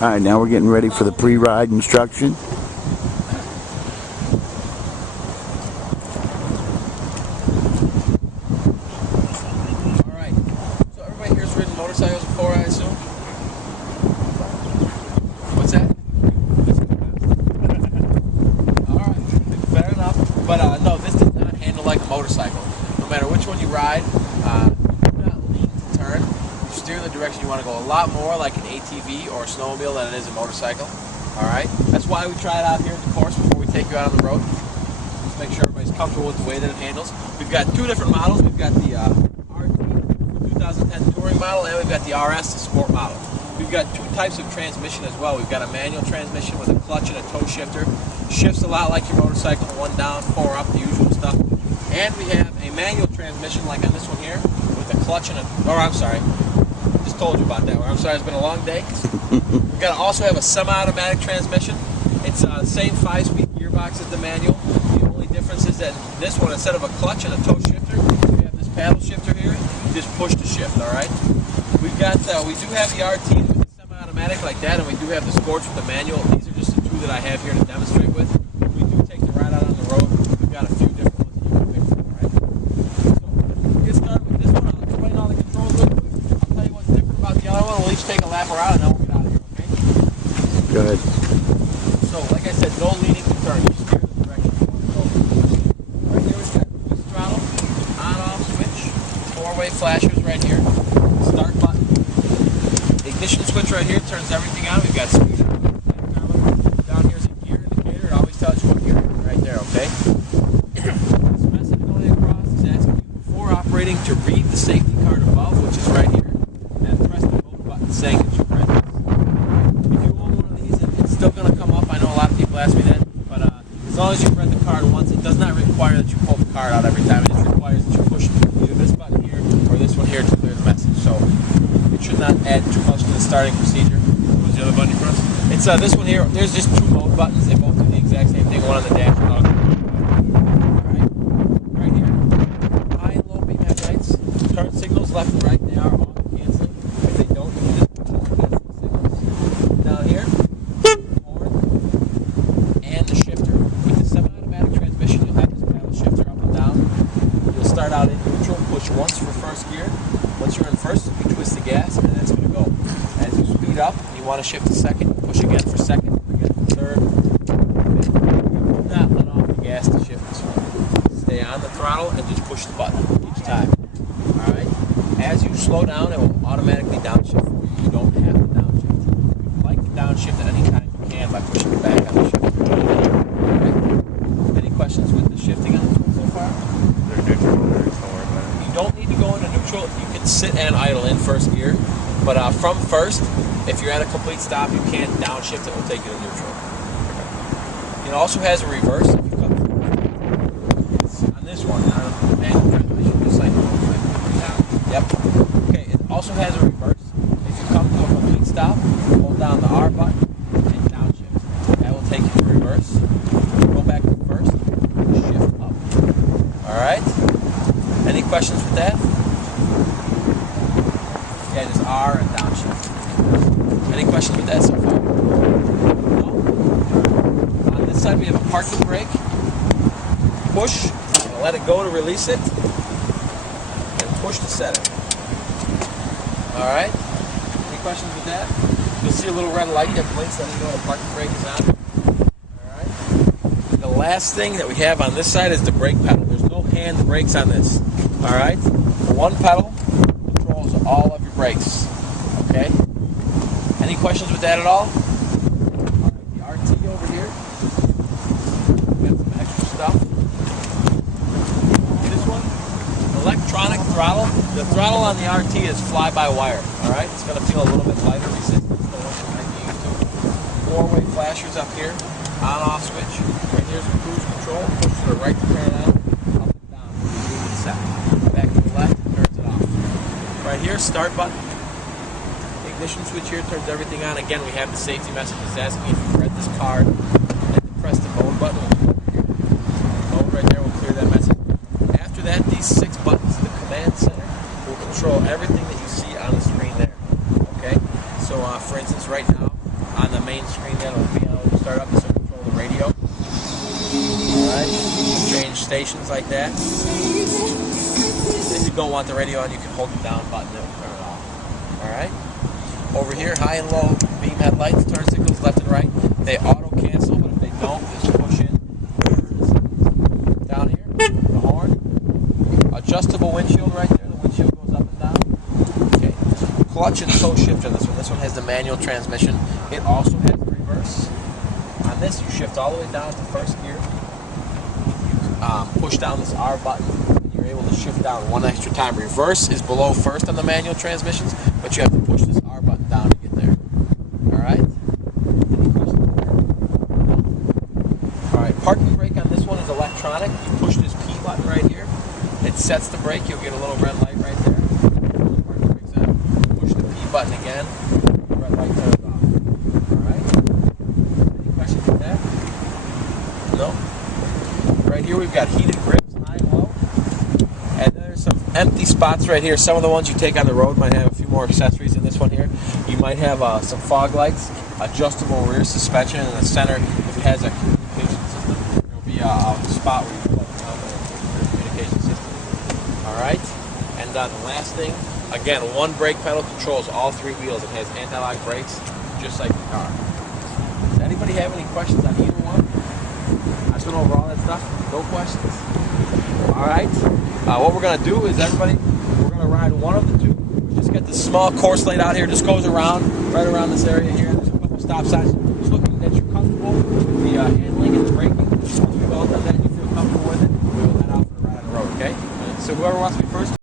Alright, now we're getting ready for the pre-ride instruction. Alright, so everybody here's ridden motorcycles before, I assume? What's that? Alright, fair enough. But no, this does not handle like a motorcycle. No matter which one you ride, do not lean to turn. You steer in the direction you want to go. A lot more like an ATV or a snowmobile than it is a motorcycle. Alright? That's why we try it out here at the course before we take you out on the road. Just make sure everybody's comfortable with the way that it handles. We've got two different models. We've got the RT 2010 Touring model, and we've got the RS, the Sport model. We've got two types of transmission as well. We've got a manual transmission with a clutch and a toe shifter. Shifts a lot like your motorcycle, 1 down, 4 up, the usual stuff. And we have a manual transmission like on this one here with a clutch and a, I'm sorry, just told you about that one. I'm sorry, it's been a long day. We've got to also have a semi-automatic transmission. It's the same 5-speed gearbox as the manual. The only difference is that this one, instead of a clutch and a toe shifter, we have this paddle shifter here. You just push the shift, alright? We've got, we do have the RT with the semi-automatic like that, and we do have the Scorch with the manual. These are just the two that I have here to demonstrate with. We do take the ride out on the road. We've got a few different ones that you can pick from, alright? So, get started with this one. I'll explain all the controls real quick. I'll tell you what's different about the other one. We'll each take a lap around and then we'll get out of here, okay? Go ahead. So, like I said, no leaning to turn. You steer in the direction you want to go. Right here we've got boost throttle, on-off switch, 4-way flashers right here, start button, ignition switch right here turns everything on. We've got speed on, down here's a gear indicator. It always tells you what gear you're in right there, okay? This message going across is asking you before operating to read the safety card above, which is right here, and press the mode button saying that you've read this. If you own one of these, it's still going to come up. I know a lot of people ask me that, but as long as you've read the card once, it does not require that you pull the card out every time. It just requires that you push either this button here or this one here to clear the message. So it should not add too much to the starting procedure. What was the other button you pressed? It's this one here. There's just two mode buttons. They both do the exact same thing. One on the dash. Alright. Right here. High and low beam headlights. Turn signals left and right. They are on and canceling. If they don't, you just push on the signals. Down here. Horn. And the shifter. With the semi-automatic transmission, you'll have this paddle shifter up and down. You'll start out in neutral. Push once for first gear. Once you're in first, you twist the gas, and that's going to go. As you speed up, and you want to shift to second, push again for second, again for third. Do not let off the gas to shift this one. Stay on the throttle and just push the button each time. Alright? As you slow down, it will automatically downshift for you. You don't have to downshift. If you'd like to downshift at any time, you can by pushing it back on the shifter. Alright? Any questions with the shifting on the tool so far? They're neutral, don't worry about it. You don't need to go into neutral. You can sit and idle in first gear, but from first, if you're at a complete stop, you can't downshift. It will take you to neutral. It also has a reverse. If you come on this one, on a manual transmission, just like the motorcycle. Yep. Okay. It also has a reverse. If you come to a complete stop, hold down the R button and downshift. That will take you to reverse. Go back to first. Shift up. All right. Any questions with that? Yeah, just R and downshift. Any questions with that so far? No? On this side we have a parking brake. Push, and let it go to release it. And push to set it. Alright? Any questions with that? You'll see a little red light that blinks letting you know the parking brake is on. Alright? The last thing that we have on this side is the brake pedal. There's no hand brakes on this. Alright? The one pedal controls all of your brakes. Okay? Any questions with that at all? Alright, the RT over here. We got some extra stuff. This one, electronic throttle. The throttle on the RT is fly-by-wire. Alright? It's going to feel a little bit lighter resistance than what you might be used to. 4-way flashers up here. On-off switch. Right here's the cruise control. Push to the right to turn it on. Up and down. Set. Back to the left, turns it off. Right here, start button. Ignition switch here turns everything on. Again, we have the safety message that's asking if you've read this card and to press the mode button. The mode right there will clear that message. After that, these 6 buttons, the command center, will control everything that you see on the screen there. Okay? So, for instance, right now, main screen there. It'll be able to start up. This will control the radio. Alright. Change stations like that. If you don't want the radio on, you can hold the down button and turn it off. Alright. Over here, high and low beam headlights, turn signals left and right. They auto cancel, but if they don't, just push in. Down here, the horn. Adjustable windshield right there. The windshield goes up and down. Okay. Clutch and tow shift on this one. This one has the manual transmission. It also has the reverse. On this, you shift all the way down to first gear. You push down this R button. You're able to shift down one extra time. Reverse is below first on the manual transmissions, but you have to push this R button down to get there. Alright? Alright, parking brake on this one is electronic. You push this P button right here. It sets the brake. You'll get a little red light right there. Parking brake's on. Push the P button again. The red light turns off. Alright? Any questions with that? No? Right here we've got heated grips, high and low. And there's some empty spots right here. Some of the ones you take on the road might have a few more accessories in this one here. You might have some fog lights, adjustable rear suspension in the center. If it has a communication system, there'll be a spot where you can plug down the communication system. Alright? And the last thing, again, one brake pedal controls all three wheels. It has anti-lock brakes, just like the car. Does anybody have any questions on either one? I just went over all that stuff. No questions? Alright. What we're going to do is we're going to ride one of the two. We just got this small course laid out here. Just goes around, right around this area here. There's a couple stop signs. Just looking that you're comfortable with the handling and the braking. Once we've all done that and you feel comfortable with it, we'll head out for a ride on the road, okay? So whoever wants to be first.